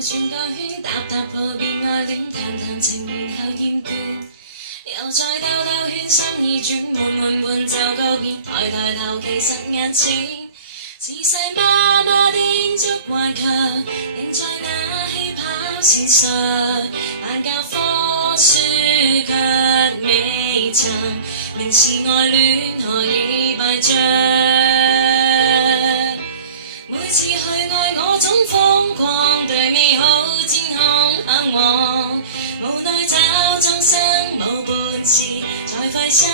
轉個圈，踏踏步變愛戀，談談情然後厭倦，又再兜兜圈，心意轉換換就告別，抬抬頭其實眼前，自細媽媽叮囑頑強，仍在那起跑線上，但教科書卻未曾明示愛戀何以敗仗。每次去愛我總瘋狂，對美好天空向往，無奈找蒼生無伴時，在費心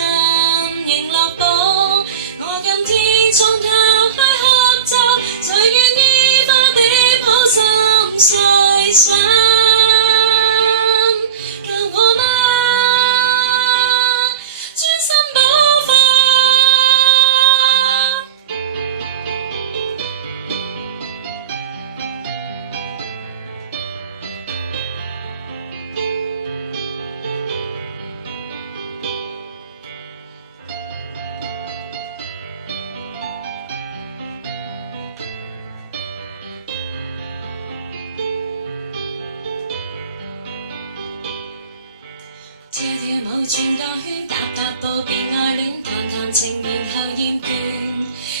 仍落榜。我今天從頭去學習，誰願意花的好心碎心，教我嗎？專心補課。跳跳舞轉個圈，踏踏步變愛戀，談談情然後厭倦，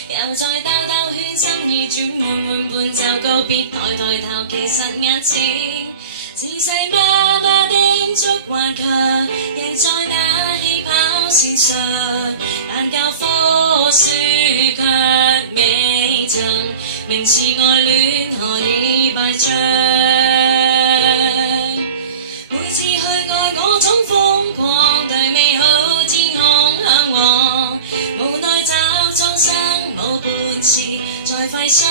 又再兜兜圈，心意轉換就告別，抬抬頭其實眼前，自細爸爸叮囑頑強，仍在那起跑線上，但教科書卻未曾明示愛戀何以敗仗。每次去愛我總瘋狂，對美好天空向往，無奈找蒼生無伴時，在費心